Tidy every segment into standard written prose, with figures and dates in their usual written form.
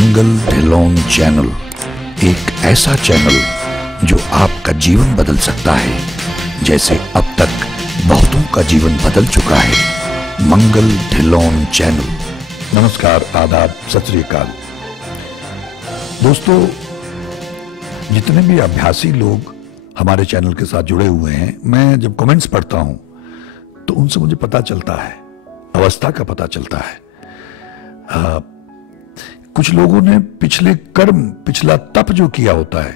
मंगल Dhillon channel एक ऐसा channel जो आपका जीवन बदल सकता है, जैसे अब तक बहुतों का जीवन बदल चुका है। मंगल ढिल्लोन चैनल। नमस्कार, आदाब, सत श्री अकाल। दोस्तों, जितने भी अभ्यासी लोग हमारे चैनल के साथ जुड़े हुए हैं, मैं जब कमेंट्स पढ़ता हूं तो उनसे मुझे पता चलता है, अवस्था का पता चलता है। कुछ लोगों ने पिछले कर्म, पिछला तप जो किया होता है,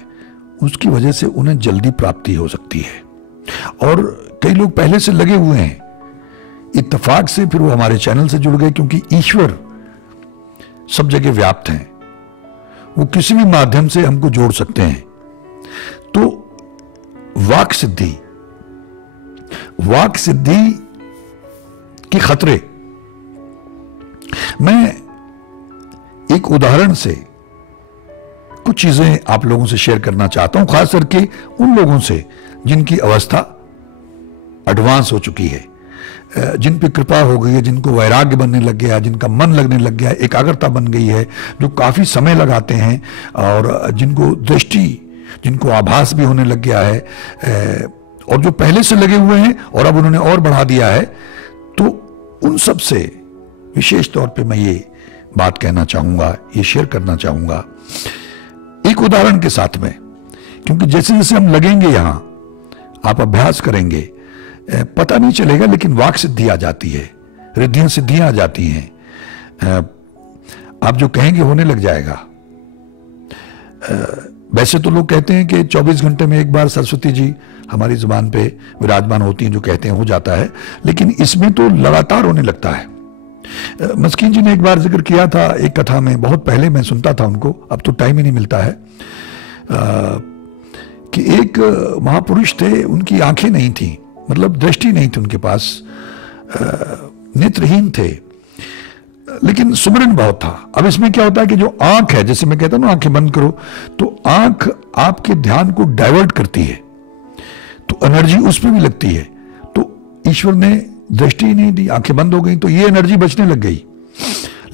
उसकी वजह से उन्हें जल्दी प्राप्ति हो सकती है। और कई लोग पहले से लगे हुए हैं, इत्तेफाक से फिर वो हमारे चैनल से जुड़ गए, क्योंकि ईश्वर सब जगह व्याप्त हैं, वो किसी भी माध्यम से हमको जोड़ सकते हैं। तो वाक सिद्धि के खतरे, मैं एक उदाहरण से कुछ चीजें आप लोगों से शेयर करना चाहता हूं, खास करके उन लोगों से जिनकी अवस्था एडवांस हो चुकी है, जिन पे कृपा हो गई है, जिनको वैराग्य बनने लग गया, जिनका मन लगने लग गया, एकाग्रता बन गई है, जो काफी समय लगाते हैं, और जिनको दृष्टि, जिनको आभास भी होने लग गया है, और जो पहले से लगे हुए हैं और अब उन्होंने और बढ़ा दिया है। तो उन सब से विशेष तौर पे मैं ये बात कहना चाहूंगा, ये शेयर करना चाहूंगा एक उदाहरण के साथ में, क्योंकि जैसे जैसे हम लगेंगे, यहां आप अभ्यास करेंगे, पता नहीं चलेगा, लेकिन वाक सिद्धि आ जाती है, रिद्धियां सिद्धियां आ जाती हैं, आप जो कहेंगे होने लग जाएगा। वैसे तो लोग कहते हैं कि 24 घंटे में एक बार सरस्वती जी हमारी जुबान पे विराजमान होती हैं, जो कहते हैं हो जाता है, लेकिन इसमें तो लगातार होने लगता है। मस्कीन जी ने एक बार जिक्र किया था एक कथा में, बहुत पहले मैं सुनता था उनको, अब तो टाइम ही नहीं मिलता है, कि एक महापुरुष थे, उनकी आंखें नहीं थी, मतलब दृष्टि नहीं थी उनके पास, नेत्रहीन थे, लेकिन सुमरन बहुत था। अब इसमें क्या होता है कि जो आंख है, जैसे मैं कहता हूं ना आंखें बंद करो, तो आंख आपके ध्यान को डाइवर्ट करती है, तो एनर्जी उसमें भी लगती है। तो ईश्वर ने दृष्टि ही नहीं दी, आंखें बंद हो गई, तो ये एनर्जी बचने लग गई।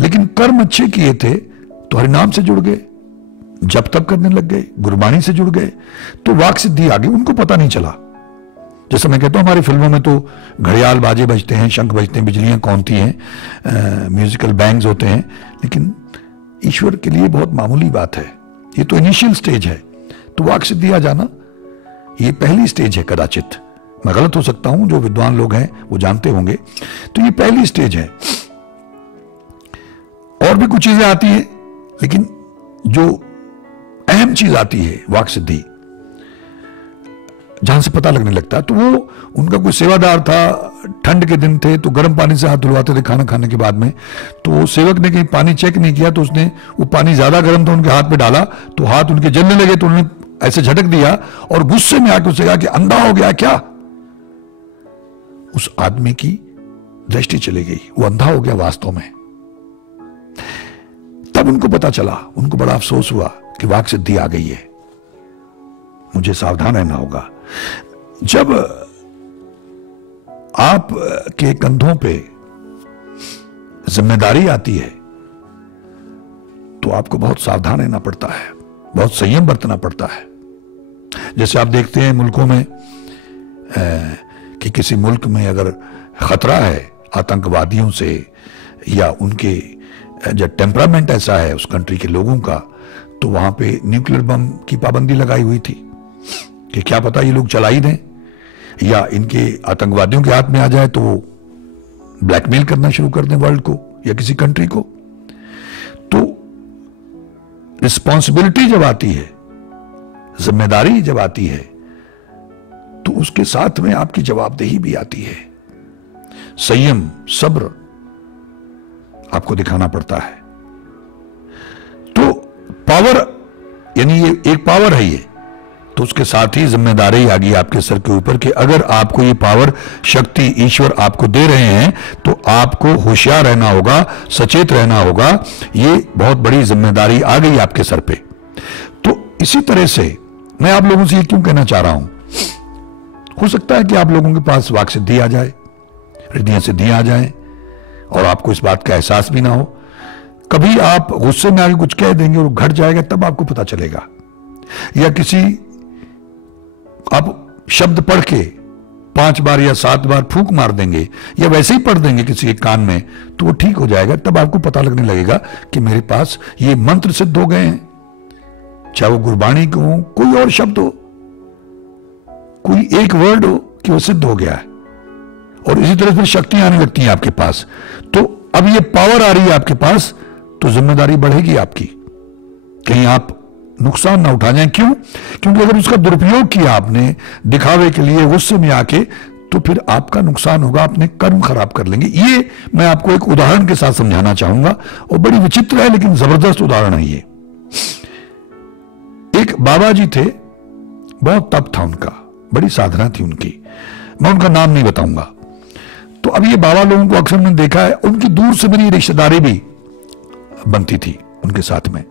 लेकिन कर्म अच्छे किए थे तो हरिनाम से जुड़ गए, जप तप करने लग गए, गुरबाणी से जुड़ गए, तो वाक सिद्धि आ गई, उनको पता नहीं चला। जैसे मैं कहता हूं, हमारी फिल्मों में तो घड़ियाल बाजे बजते हैं, शंख बजते हैं, बिजलियां कौनती हैं, म्यूजिकल बैंग्स होते हैं, लेकिन ईश्वर के लिए बहुत मामूली बात है। ये तो इनिशियल स्टेज है। तो वाक सिद्धि आ जाना ये पहली स्टेज है, कदाचित मैं गलत हो सकता हूं, जो विद्वान लोग हैं वो जानते होंगे। तो ये पहली स्टेज है, और भी कुछ चीजें आती हैं, लेकिन जो अहम चीज आती है वाक सिद्धि, जहां से पता लगने लगता है। तो वो उनका कोई सेवादार था, ठंड के दिन थे, तो गर्म पानी से हाथ धुलवाते थे खाना खाने के बाद में। तो सेवक ने कहीं पानी चेक नहीं किया, तो उसने वो पानी ज्यादा गर्म था, उनके हाथ पे डाला, तो हाथ उनके जलने लगे, तो उन्होंने ऐसे झटक दिया और गुस्से में आके उससे कहा कि अंधा हो गया क्या। उस आदमी की दृष्टि चली गई, वो अंधा हो गया वास्तव में। तब उनको पता चला, उनको बड़ा अफसोस हुआ कि वाक सिद्धि आ गई है, मुझे सावधान रहना होगा। जब आप के कंधों पे जिम्मेदारी आती है, तो आपको बहुत सावधान रहना पड़ता है, बहुत संयम बरतना पड़ता है। जैसे आप देखते हैं मुल्कों में कि किसी मुल्क में अगर खतरा है आतंकवादियों से, या उनके जो टेम्परामेंट ऐसा है उस कंट्री के लोगों का, तो वहां पे न्यूक्लियर बम की पाबंदी लगाई हुई थी कि क्या पता ये लोग चला ही दें, या इनके आतंकवादियों के हाथ में आ जाए तो वो ब्लैकमेल करना शुरू कर दें वर्ल्ड को या किसी कंट्री को। तो रिस्पॉन्सिबिलिटी जब आती है, जिम्मेदारी जब आती है, तो उसके साथ में आपकी जवाबदेही भी आती है। संयम, सब्र आपको दिखाना पड़ता है। तो पावर, यानी ये एक पावर है ये, तो उसके साथ ही जिम्मेदारी आ गई आपके सर के ऊपर कि अगर आपको ये पावर, शक्ति ईश्वर आपको दे रहे हैं, तो आपको होशियार रहना होगा, सचेत रहना होगा। ये बहुत बड़ी जिम्मेदारी आ गई आपके सर पे। तो इसी तरह से मैं आप लोगों से ये क्यों कहना चाह रहा हूं, हो सकता है कि आप लोगों के पास वाक सिद्धि आ जाए, रिद्धियां सिद्धियां आ जाएं, और आपको इस बात का एहसास भी ना हो। कभी आप गुस्से में आके कुछ कह देंगे और घट जाएगा, तब आपको पता चलेगा। या किसी आप शब्द पढ़ के 5 बार या 7 बार फूंक मार देंगे या वैसे ही पढ़ देंगे किसी के कान में, तो वो ठीक हो जाएगा। तब आपको पता लगने लगेगा कि मेरे पास ये मंत्र सिद्ध हो गए हैं। चाहे वो गुरबाणी को हो, कोई और शब्द हो, कोई एक वर्ड हो कि वो सिद्ध हो गया है। और इसी तरह से शक्तियां आने लगती हैं आपके पास। तो अब ये पावर आ रही है आपके पास, तो जिम्मेदारी बढ़ेगी आपकी, कहीं आप नुकसान ना उठा जाएं। क्यों? क्योंकि अगर उसका दुरुपयोग किया आपने दिखावे के लिए, गुस्से में आके, तो फिर आपका नुकसान होगा, अपने कर्म खराब कर लेंगे। ये मैं आपको एक उदाहरण के साथ समझाना चाहूंगा, और बड़ी विचित्र है लेकिन जबरदस्त उदाहरण है ये। एक बाबा जी थे, बहुत तप था उनका, बड़ी साधना थी उनकी, मैं उनका नाम नहीं बताऊंगा। तो अब ये बाबा लोगों को अक्सर मैंने देखा है, उनकी दूर से बनी रिश्तेदारी भी बनती थी उनके साथ में।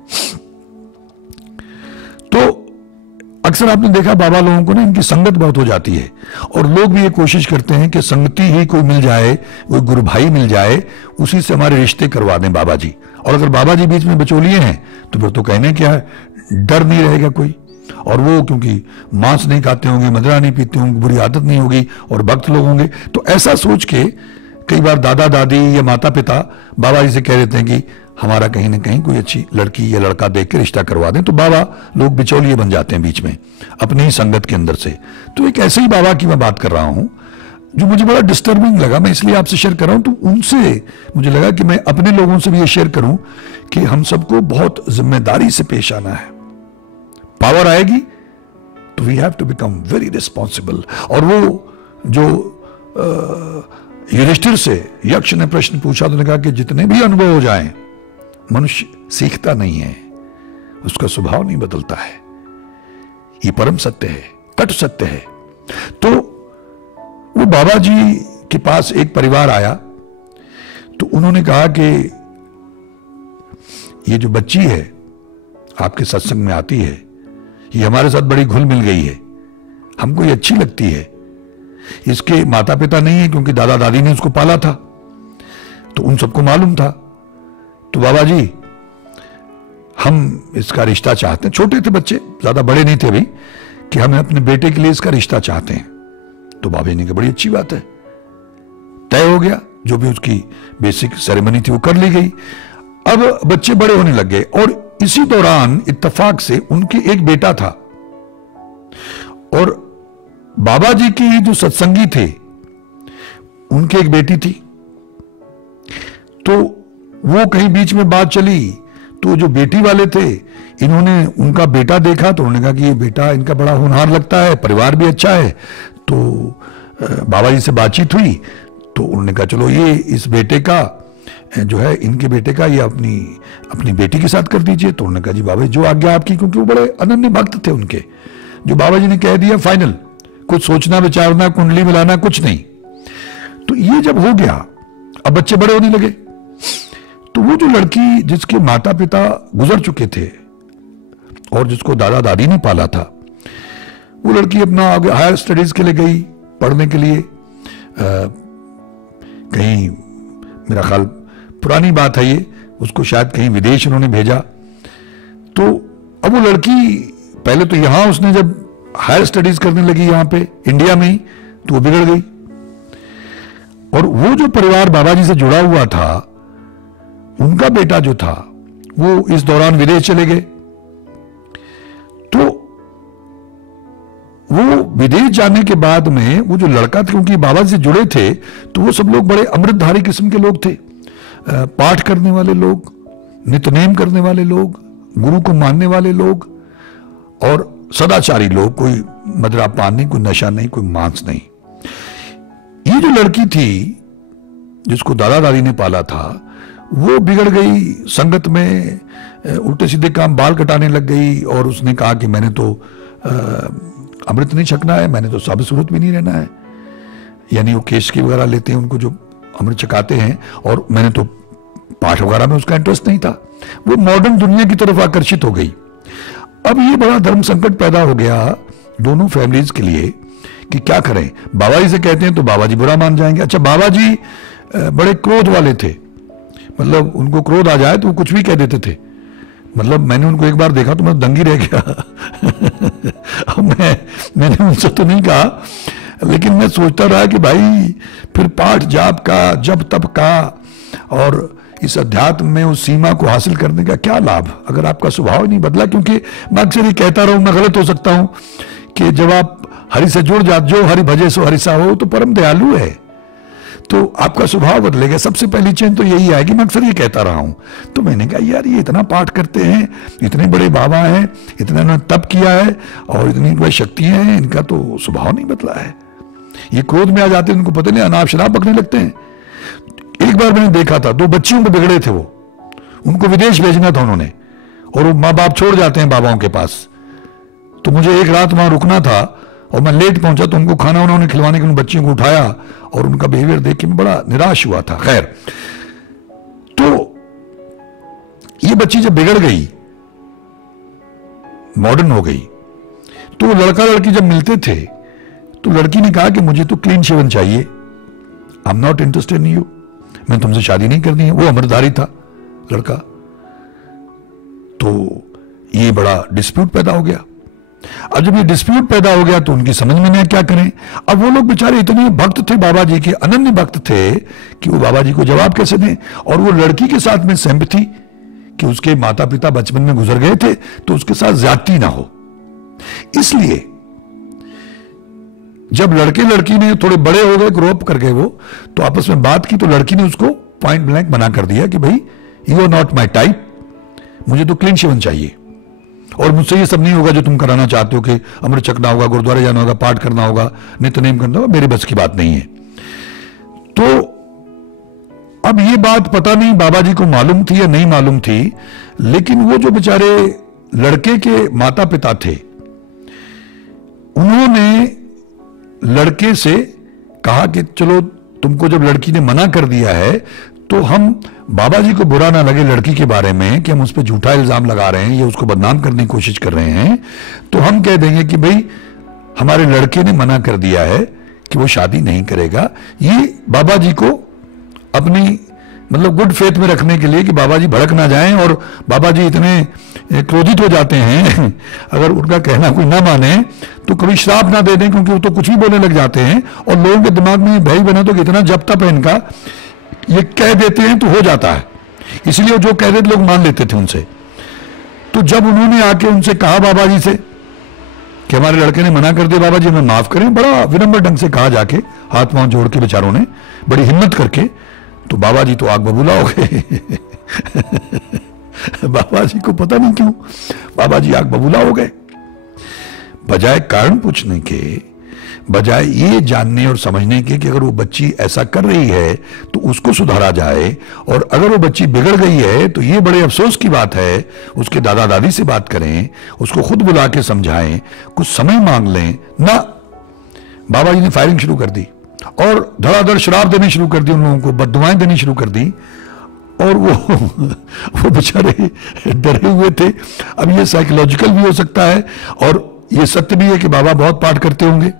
तो अक्सर आपने देखा बाबा लोगों को ना इनकी संगत बहुत हो जाती है, और लोग भी ये कोशिश करते हैं कि संगति ही कोई मिल जाए, कोई गुरु भाई मिल जाए, उसी से हमारे रिश्ते करवा दें बाबा जी। और अगर बाबा जी बीच में बिचौलिए हैं तो फिर तो कहने क्या है, डर नहीं रहेगा कोई। और वो क्योंकि मांस नहीं खाते होंगे, मदिरा नहीं पीते होंगे, बुरी आदत नहीं होगी, और भक्त लोग होंगे, तो ऐसा सोच के कई बार दादा दादी या माता पिता बाबा जी से कह देते हैं कि हमारा कहीं ना कहीं कोई अच्छी लड़की या लड़का देख के रिश्ता करवा दें। तो बाबा लोग बिचौलिए बन जाते हैं बीच में अपनी ही संगत के अंदर से। तो एक ऐसे ही बाबा की मैं बात कर रहा हूं जो मुझे बड़ा डिस्टर्बिंग लगा, मैं इसलिए आपसे शेयर कर रहा हूं। तो उनसे मुझे लगा कि मैं अपने लोगों से भी ये शेयर करूं कि हम सबको बहुत जिम्मेदारी से पेश आना है। पावर आएगी तो we have to become very responsible. और वो जो युधिष्ठिर से यक्ष ने प्रश्न पूछा, तो कहा कि जितने भी अनुभव हो जाएं, मनुष्य सीखता नहीं है, उसका स्वभाव नहीं बदलता है। ये परम सत्य है, कट सत्य है। तो वो बाबा जी के पास एक परिवार आया, तो उन्होंने कहा कि ये जो बच्ची है आपके सत्संग में आती है, ये हमारे साथ बड़ी घुल मिल गई है, हमको ये अच्छी लगती है। इसके माता पिता नहीं है क्योंकि दादा दादी ने उसको पाला था, तो उन सबको मालूम था। तो बाबा जी हम इसका रिश्ता चाहते हैं, छोटे थे बच्चे, ज्यादा बड़े नहीं थे अभी, कि हमें अपने बेटे के लिए इसका रिश्ता चाहते हैं। तो बाबा जी ने कहा बड़ी अच्छी बात है, तय हो गया। जो भी उसकी बेसिक सेरेमनी थी वो कर ली गई। अब बच्चे बड़े होने लग गए, और इसी दौरान इत्तेफाक से उनके एक बेटा था, और बाबा जी के जो सत्संगी थे उनकी एक बेटी थी। तो वो कहीं बीच में बात चली, तो जो बेटी वाले थे इन्होंने उनका बेटा देखा, तो उन्होंने कहा कि ये बेटा इनका बड़ा होनहार लगता है, परिवार भी अच्छा है। तो बाबा जी से बातचीत हुई, तो उन्होंने कहा चलो ये इस बेटे का जो है, इनके बेटे का ये अपनी बेटी के साथ कर दीजिए। तो उन्होंने कहा जी बाबा जो आज्ञा आपकी, क्योंकि वो बड़े अनन्य भक्त थे उनके। जो बाबा जी ने कह दिया फाइनल, कुछ सोचना विचारना, कुंडली मिलाना कुछ नहीं। तो ये जब हो गया, अब बच्चे बड़े होने लगे, तो वो जो लड़की जिसके माता पिता गुजर चुके थे और जिसको दादा दादी ने पाला था, वो लड़की अपना आगे हायर स्टडीज के लिए गई, पढ़ने के लिए। कहीं मेरा ख्याल पुरानी बात है ये, उसको शायद कहीं विदेश उन्होंने भेजा। तो अब वो लड़की पहले तो यहां उसने जब हायर स्टडीज करने लगी यहां पे इंडिया में ही, तो वो बिगड़ गई। और वो जो परिवार बाबा जी से जुड़ा हुआ था, उनका बेटा जो था वो इस दौरान विदेश चले गए। तो वो विदेश जाने के बाद में वो जो लड़का था, क्योंकि बाबा जी से जुड़े थे, तो वो सब लोग बड़े अमृतधारी किस्म के लोग थे, पाठ करने वाले लोग, नित्यनेम करने वाले लोग, गुरु को मानने वाले लोग, और सदाचारी लोग। कोई मदरा पान नहीं, कोई नशा नहीं, कोई मांस नहीं। ये जो लड़की थी जिसको दादा दादी ने पाला था, वो बिगड़ गई संगत में, उल्टे सीधे काम, बाल कटाने लग गई। और उसने कहा कि मैंने तो अमृत नहीं छकना है, मैंने तो साबित सूरत भी नहीं रहना है, यानी वो केश की वगैरह लेते हैं उनको जो अमृत छकाते हैं, और मैंने तो पाठ वगैरह में उसका इंटरेस्ट नहीं था। वो मॉडर्न दुनिया की तरफ आकर्षित हो गई। अब ये बड़ा धर्म संकट पैदा हो गया दोनों फैमिलीज के लिए कि क्या करें। बाबा जी से कहते हैं तो बाबा जी बुरा मान जाएंगे। अच्छा, बाबा जी बड़े क्रोध वाले थे, मतलब उनको क्रोध आ जाए तो वो कुछ भी कह देते थे। मतलब मैंने उनको एक बार देखा तो मैं दंगी रह गया। मैंने उनसे तो नहीं कहा, लेकिन मैं सोचता रहा कि भाई फिर पाठ जाप का, जब तप का और इस अध्यात्म में उस सीमा को हासिल करने का क्या लाभ अगर आपका स्वभाव नहीं बदला। क्योंकि मैं अक्सर ये कहता रहूं, मैं गलत हो सकता हूं, कि जब आप हरि से जुड़ जाते, जो हरि भजे सो हरिसा हो, तो परम दयालु है, तो आपका स्वभाव बदलेगा। सबसे पहली चेंज तो यही आएगी। मैं अक्सर ये कहता रहा हूं। तो मैंने कहा यार ये इतना पाठ करते हैं, इतने बड़े बाबा हैं, इतना इन्होंने तप किया है और इतनी बड़ी शक्तियां हैं, इनका तो स्वभाव नहीं बदला है। ये क्रोध में आ जाते हैं, उनको पता नहीं, अनाप शराब पकड़ने लगते हैं। एक बार मैंने देखा था, 2 बच्चियों को बिगड़े थे, वो उनको विदेश भेजना था उन्होंने, और वो माँ बाप छोड़ जाते हैं बाबाओं के पास। तो मुझे एक रात वहां रुकना था और मैं लेट पहुंचा, तो उनको खाना उन्होंने खिलवाने के उन बच्चियों को उठाया और उनका बिहेवियर देख के मैं बड़ा निराश हुआ था। खैर, तो ये बच्ची जब बिगड़ गई, मॉडर्न हो गई, तो लड़का लड़की जब मिलते थे तो लड़की ने कहा कि मुझे तो क्लीन शेवन चाहिए, I am not interested in you, मैं तुमसे शादी नहीं करनी है। वो अमरधारी था लड़का। तो ये बड़ा डिस्प्यूट पैदा हो गया। अब जब ये डिस्प्यूट पैदा हो गया तो उनकी समझ में नहीं क्या करें। अब वो लोग बेचारे इतने भक्त थे बाबा जी के, अनन्य भक्त थे, कि वो बाबा जी को जवाब कैसे दें। और वो लड़की के साथ में सिंपैथी कि उसके माता पिता बचपन में गुजर गए थे तो उसके साथ ज्यादती ना हो। इसलिए जब लड़के लड़की ने थोड़े बड़े हो गए, ग्रो अप कर गए वो, तो आपस में बात की, तो लड़की ने उसको पॉइंट ब्लैंक मना कर दिया कि भाई you are not my type, मुझे तो क्लीन शेवन चाहिए और मुझसे ये सब नहीं होगा जो तुम कराना चाहते हो, कि अमृत चखना होगा, गुरुद्वारे जाना होगा, पाठ करना होगा, नित्यनेम करना होगा, मेरे बस की बात नहीं है। तो अब ये बात पता नहीं बाबा जी को मालूम थी या नहीं मालूम थी, लेकिन वो जो बेचारे लड़के के माता पिता थे, उन्होंने लड़के से कहा कि चलो तुमको जब लड़की ने मना कर दिया है तो हम बाबा जी को बुरा ना लगे लड़की के बारे में कि हम उस पर झूठा इल्जाम लगा रहे हैं या उसको बदनाम करने की कोशिश कर रहे हैं, तो हम कह देंगे कि भाई हमारे लड़के ने मना कर दिया है कि वो शादी नहीं करेगा। ये बाबा जी को अपनी मतलब गुड फेथ में रखने के लिए कि बाबा जी भड़क ना जाएं, और बाबा जी इतने क्रोधित हो जाते हैं अगर उनका कहना कोई ना माने तो कभी श्राप ना दे दें, क्योंकि वो तो कुछ भी बोलने लग जाते हैं और लोगों के दिमाग में भय बना तो इतना जब तक है इनका, ये कह देते हैं तो हो जाता है, इसलिए जो कह देते लोग मान लेते थे उनसे। तो जब उन्होंने आके उनसे कहा बाबा जी से कि हमारे लड़के ने मना कर दिया, बाबा जी हमें माफ करें, बड़ा विनम्र ढंग से कहा जाके, हाथ पांव जोड़ के बेचारों ने बड़ी हिम्मत करके, तो बाबा जी तो आग बबूला हो गए। बाबा जी को पता नहीं क्यों बाबा जी आग बबूला हो गए। बजाय कारण पूछने के, बजाय ये जानने और समझने के कि अगर वो बच्ची ऐसा कर रही है तो उसको सुधारा जाए, और अगर वो बच्ची बिगड़ गई है तो ये बड़े अफसोस की बात है, उसके दादा दादी से बात करें, उसको खुद बुला के समझाएं, कुछ समय मांग लें ना। बाबा जी ने फायरिंग शुरू कर दी और धड़ाधड़ शराब देनी शुरू कर दी, उन लोगों को बददुआएं देनी शुरू कर दी, और वो बेचारे डरे हुए थे। अब ये साइकोलॉजिकल भी हो सकता है और ये सत्य भी है कि बाबा बहुत पाठ करते होंगे,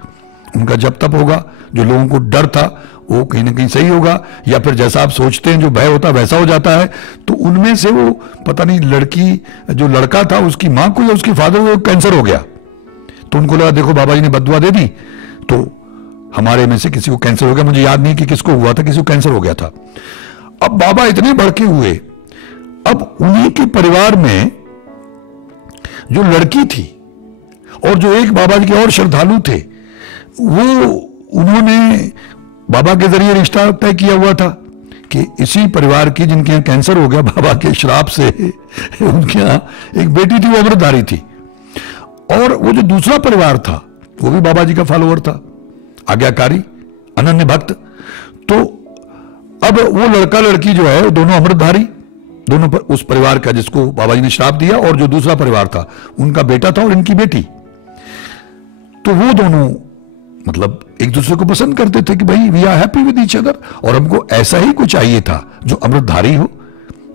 उनका जब तप होगा, जो लोगों को डर था वो कहीं ना कहीं सही होगा, या फिर जैसा आप सोचते हैं जो भय होता है वैसा हो जाता है। तो उनमें से वो पता नहीं लड़की जो लड़का था उसकी मां को या उसके फादर को कैंसर हो गया, तो उनको लगा देखो बाबा जी ने बद्दुआ दे दी तो हमारे में से किसी को कैंसर हो गया। मुझे याद नहीं कि किसको हुआ था, किसी को कैंसर हो गया था। अब बाबा इतने भड़के हुए, अब उन्हीं के परिवार में जो लड़की थी और जो एक बाबा जी के और श्रद्धालु थे, वो उन्होंने बाबा के जरिए रिश्ता तय किया हुआ था कि इसी परिवार की जिनके यहाँ कैंसर हो गया बाबा के श्राप से, उनके यहाँ एक बेटी थी वो अमृतधारी थी, और वो जो दूसरा परिवार था वो भी बाबा जी का फॉलोअर था, आज्ञाकारी अनन्य भक्त। तो अब वो लड़का लड़की जो है दोनों अमृतधारी, दोनों उस परिवार का जिसको बाबा जी ने श्राप दिया, और जो दूसरा परिवार था उनका बेटा था और इनकी बेटी। तो वो दोनों मतलब एक दूसरे को पसंद करते थे कि भाई we are happy with each other, और हमको ऐसा ही कुछ चाहिए था जो अमृतधारी हो,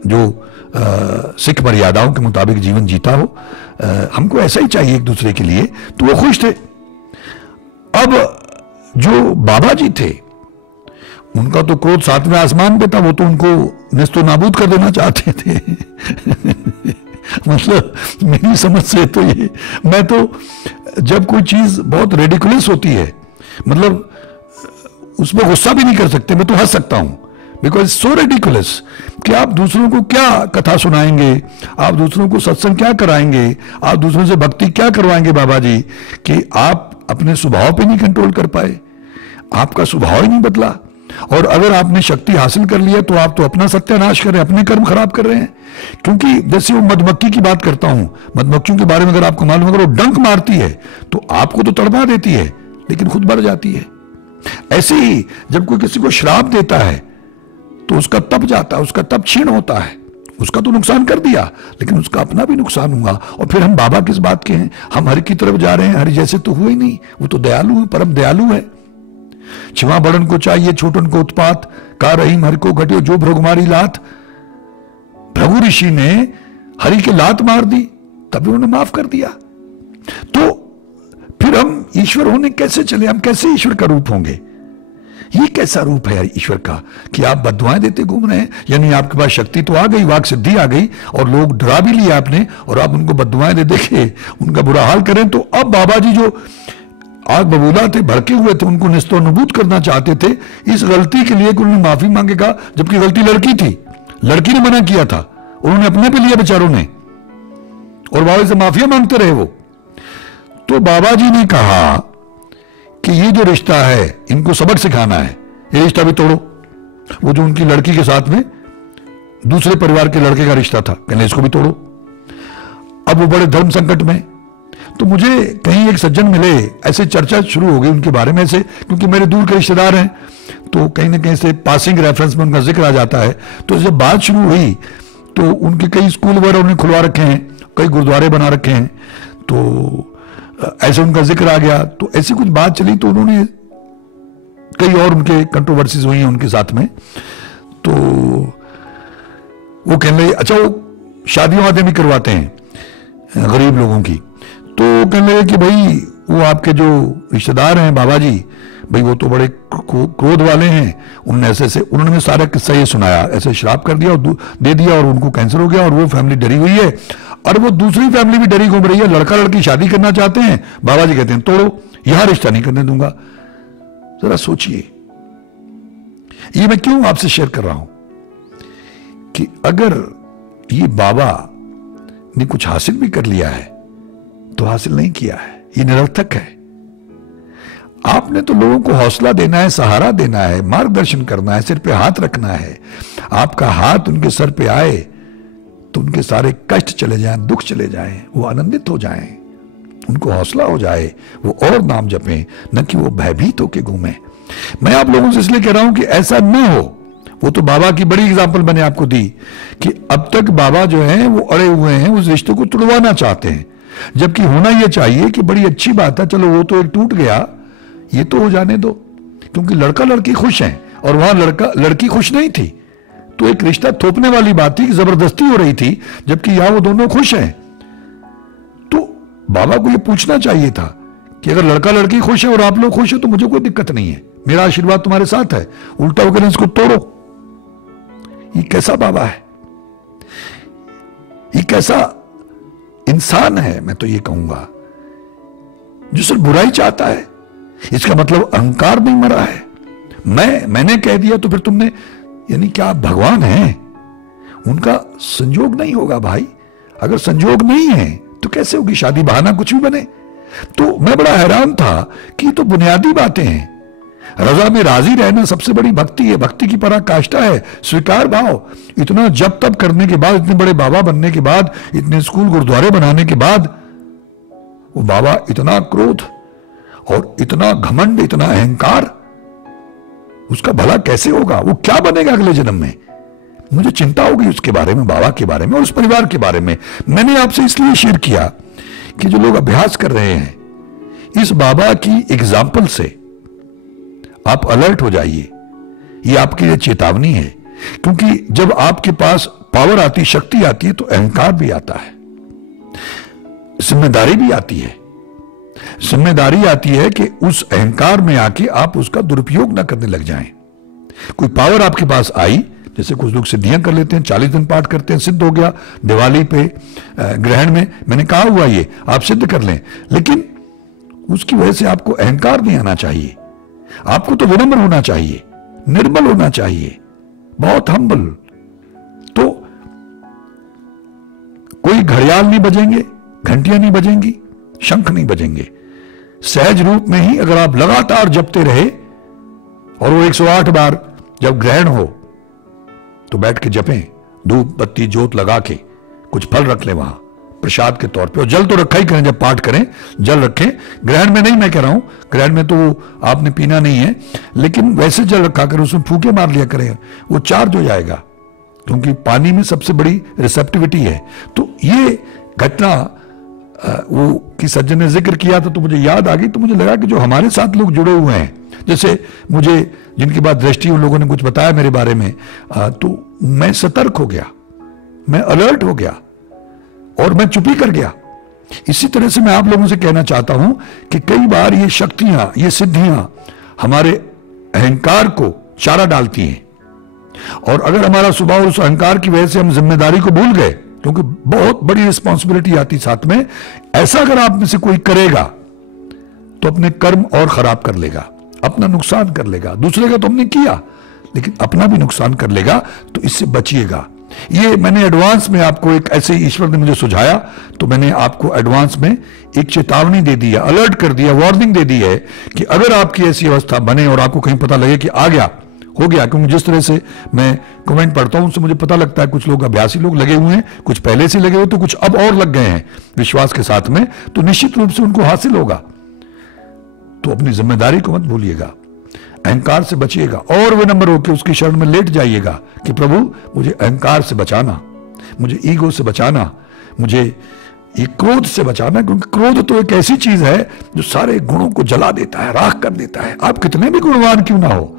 जो सिख मर्यादाओं के मुताबिक जीवन जीता हो, हमको ऐसा ही चाहिए एक दूसरे के लिए। तो वो खुश थे। अब जो बाबा जी थे उनका तो क्रोध सातवें आसमान पे था, वो तो उनको निस्तो नाबूद कर देना चाहते थे। मतलब मेरी समझ से तो ये, मैं तो जब कोई चीज बहुत रेडिकुलस होती है, मतलब उसमें गुस्सा भी नहीं कर सकते, मैं तो हंस सकता हूं, बिकॉज सो रेडिकुलस कि आप दूसरों को क्या कथा सुनाएंगे, आप दूसरों को सत्संग क्या कराएंगे, आप दूसरों से भक्ति क्या करवाएंगे बाबा जी, कि आप अपने स्वभाव पे नहीं कंट्रोल कर पाए, आपका स्वभाव ही नहीं बदला। और अगर आपने शक्ति हासिल कर लिया तो आप तो अपना सत्यानाश कर रहे हैं, अपने कर्म खराब कर रहे हैं। क्योंकि जैसे वो मधुमक्खी की बात करता हूं, मधुमक्खियों के बारे में अगर आपको मालूम, अगर वो डंक मारती है तो आपको तो तड़पा देती है लेकिन खुद मर जाती है। ऐसे ही जब कोई किसी को श्राप देता है तो उसका तप जाता है, उसका तप क्षीण होता है, उसका तो नुकसान कर दिया लेकिन उसका अपना भी नुकसान हुआ। और फिर हम बाबा किस बात के हैं, हम हरि की तरफ जा रहे हैं, हरि जैसे तो हुए ही नहीं, वो तो दयालु है, परम दयालु है। क्षमा बड़न को चाहिए छोटन को उत्पात, का रहीम हरि को घटियो जो भ्रगुमारी लात। भृगु ऋषि ने हरि की लात मार दी तभी उन्होंने माफ कर दिया। तो फिर हम ईश्वर होने कैसे चले, हम कैसे ईश्वर का रूप होंगे? ये कैसा रूप है ईश्वर का कि आप बद्दुआएं देते घूम रहे हैं? यानी आपके पास शक्ति तो आ गई, वाक सिद्धि आ गई और लोग डरा भी लिया आपने, और आप उनको बद्दुआएं दे देके उनका बुरा हाल करें। तो अब बाबा जी जो आग बबूला थे, भड़के हुए थे, उनको निस्तो नबूद करना चाहते थे, इस गलती के लिए उन्होंने माफी मांगेगा, जबकि गलती लड़की थी, लड़की ने मना किया था, उन्होंने अपने पे लिया बेचारों ने, और बाबा से माफिया मांगते रहे वो। तो बाबा जी ने कहा कि ये जो रिश्ता है इनको सबक सिखाना है, ये रिश्ता भी तोड़ो। वो जो उनकी लड़की के साथ में दूसरे परिवार के लड़के का रिश्ता था, कहने इसको भी तोड़ो। अब वो बड़े धर्म संकट में, तो मुझे कहीं एक सज्जन मिले, ऐसे चर्चा शुरू हो गई उनके बारे में से, क्योंकि मेरे दूर के रिश्तेदार हैं तो कहीं ना कहीं से पासिंग रेफरेंस में उनका जिक्र आ जाता है। तो जब बात शुरू हुई तो उनके कई स्कूल वगैरह उन्होंने खुलवा रखे हैं, कई गुरुद्वारे बना रखे हैं, तो ऐसे उनका जिक्र आ गया। तो ऐसी कुछ बात चली तो उन्होंने कई और उनके कंट्रोवर्सीज हुई हैं उनके साथ में। तो वो कहने लगे अच्छा वो शादियों वादियां भी करवाते हैं गरीब लोगों की। तो कहने लगे कि भाई वो आपके जो रिश्तेदार हैं बाबा जी, भाई वो तो बड़े क्रोध वाले हैं, उन्होंने ऐसे उन्होंने सारा किस्सा ये सुनाया, ऐसे श्राप कर दिया और दे दिया और उनको कैंसर हो गया और वो फैमिली डरी हुई है, और वो दूसरी फैमिली भी डरी घूम रही है, लड़का लड़की शादी करना चाहते हैं, बाबा जी कहते हैं तोड़ो, यहां रिश्ता नहीं करने दूंगा। जरा सोचिए, ये मैं क्यों आपसे शेयर कर रहा हूं कि अगर ये बाबा ने कुछ हासिल भी कर लिया है तो हासिल नहीं किया है, ये निरर्थक है। आपने तो लोगों को हौसला देना है, सहारा देना है, मार्गदर्शन करना है, सिर पे हाथ रखना है। आपका हाथ उनके सर पे आए तो उनके सारे कष्ट चले जाएं, दुख चले जाएं, वो आनंदित हो जाएं, उनको हौसला हो जाए, वो और नाम जपें, न कि वो भयभीत होके घूमें। मैं आप लोगों से इसलिए कह रहा हूं कि ऐसा न हो। वो तो बाबा की बड़ी एग्जांपल मैंने आपको दी कि अब तक बाबा जो है वो अड़े हुए हैं, उस रिश्ते को तुड़वाना चाहते हैं, जबकि होना यह चाहिए कि बड़ी अच्छी बात है, चलो वो तो एक टूट गया, ये तो हो जाने दो, क्योंकि लड़का लड़की खुश हैं और वहां लड़की खुश नहीं थी, तो एक रिश्ता थोपने वाली बात थी, जबरदस्ती हो रही थी, जबकि यहां वो दोनों खुश हैं। तो बाबा को ये पूछना चाहिए था कि अगर लड़का लड़की खुश है और आप लोग खुश हो तो मुझे कोई दिक्कत नहीं है, मेरा आशीर्वाद तुम्हारे साथ है, उल्टा होकर इसको तोड़ो। ये कैसा बाबा है, ये कैसा इंसान है, मैं तो ये कहूंगा, जो सिर्फ बुराई चाहता है। इसका मतलब अहंकार नहीं मरा है, मैंने कह दिया तो फिर तुमने, यानी क्या आप भगवान हैं? उनका संजोग नहीं होगा भाई। अगर संजोग नहीं है तो कैसे होगी शादी, बहाना कुछ भी बने। तो मैं बड़ा हैरान था कि तो बुनियादी बातें हैं। रजा में राजी रहना सबसे बड़ी भक्ति है, भक्ति की पराकाष्ठा है, स्वीकार भाव। इतना जप तप करने के बाद, इतने बड़े बाबा बनने के बाद, इतने स्कूल गुरुद्वारे बनाने के बाद, वो बाबा इतना क्रोध और इतना घमंड, इतना अहंकार, उसका भला कैसे होगा? वो क्या बनेगा अगले जन्म में? मुझे चिंता होगी उसके बारे में, बाबा के बारे में और उस परिवार के बारे में। मैंने आपसे इसलिए शेयर किया कि जो लोग अभ्यास कर रहे हैं, इस बाबा की एग्जाम्पल से आप अलर्ट हो जाइए। ये आपकी लिए चेतावनी है, क्योंकि जब आपके पास पावर आती, शक्ति आती है, तो अहंकार भी आता है, जिम्मेदारी भी आती है। जिम्मेदारी आती है कि उस अहंकार में आके आप उसका दुरुपयोग ना करने लग जाएं। कोई पावर आपके पास आई, जैसे कुछ लोग सिद्धियां कर लेते हैं, 40 दिन पाठ करते हैं, सिद्ध हो गया, दिवाली पे ग्रहण में मैंने कहा हुआ ये आप सिद्ध कर लें, लेकिन उसकी वजह से आपको अहंकार नहीं आना चाहिए। आपको तो विनम्र होना चाहिए, निर्मल होना चाहिए, बहुत हम्बल। तो कोई घड़ियाल नहीं बजेंगे, घंटियां नहीं बजेंगी, शंख नहीं बजेंगे। सहज रूप में ही अगर आप लगातार जपते रहे, और वो 108 बार जब ग्रहण हो तो बैठ के जपें, धूप बत्ती जोत लगा के, कुछ फल रख लें वहां प्रसाद के तौर पे, और जल तो रखा ही करें, जब पाठ करें जल रखें। ग्रहण में नहीं मैं कह रहा हूं, ग्रहण में तो आपने पीना नहीं है, लेकिन वैसे जल रखा कर उसमें फूके मार लिया करें, वो चार्ज हो जाएगा, क्योंकि पानी में सबसे बड़ी रिसेप्टिविटी है। तो ये घटना वो कि सज्जन ने जिक्र किया था तो मुझे याद आ गई, तो मुझे लगा कि जो हमारे साथ लोग जुड़े हुए हैं, जैसे मुझे जिनकी बात दृष्टि उन लोगों ने कुछ बताया मेरे बारे में, तो मैं सतर्क हो गया, मैं अलर्ट हो गया और मैं चुप ही कर गया। इसी तरह से मैं आप लोगों से कहना चाहता हूं कि कई बार ये शक्तियां, ये सिद्धियां हमारे अहंकार को चारा डालती हैं, और अगर हमारा स्वभाव उस अहंकार की वजह से हम जिम्मेदारी को भूल गए, क्योंकि बहुत बड़ी रिस्पॉन्सिबिलिटी आती साथ में, ऐसा अगर आप में से कोई करेगा तो अपने कर्म और खराब कर लेगा, अपना नुकसान कर लेगा। दूसरे का तो हमने किया, लेकिन अपना भी नुकसान कर लेगा, तो इससे बचिएगा। ये मैंने एडवांस में आपको एक ऐसे ईश्वर ने मुझे सुझाया, तो मैंने आपको एडवांस में एक चेतावनी दे दी है, अलर्ट कर दिया, वार्निंग दे दी है कि अगर आपकी ऐसी अवस्था बने और आपको कहीं पता लगे कि आ गया, हो गया, क्योंकि जिस तरह से मैं कमेंट पढ़ता हूं उनसे मुझे पता लगता है कुछ लोग अभ्यासी लोग लगे हुए हैं, कुछ पहले से लगे हुए, तो कुछ अब और लग गए हैं विश्वास के साथ में, तो निश्चित रूप से उनको हासिल होगा। तो अपनी जिम्मेदारी को मत भूलिएगा, अहंकार से बचिएगा और विनम्र होकर उसकी शरण में लेट जाइएगा कि प्रभु मुझे अहंकार से बचाना, मुझे ईगो से बचाना, मुझे ये क्रोध से बचाना, क्योंकि क्रोध तो एक ऐसी चीज है जो सारे गुणों को जला देता है, राख कर देता है। आप कितने भी गुणवान क्यों ना हो,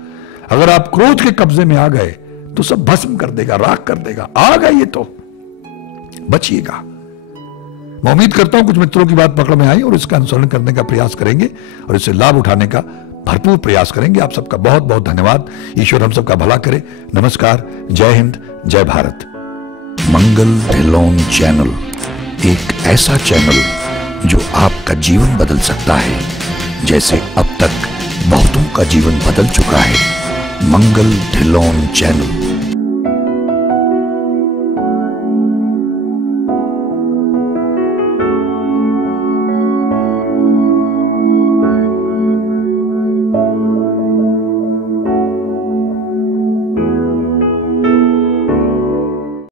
अगर आप क्रोध के कब्जे में आ गए तो सब भस्म कर देगा, राख कर देगा। आ गए ये तो बचिएगा। मैं उम्मीद करता हूं कुछ मित्रों की बात पकड़ में आई और इसका अनुसरण करने का प्रयास करेंगे और इससे लाभ उठाने का भरपूर प्रयास करेंगे। आप सबका बहुत बहुत धन्यवाद। ईश्वर हम सबका भला करे। नमस्कार, जय हिंद, जय भारत। मंगल ढिल्लोन चैनल एक ऐसा चैनल जो आपका जीवन बदल सकता है, जैसे अब तक बहुतों का जीवन बदल चुका है। मंगल ढिल्लोन चैनल।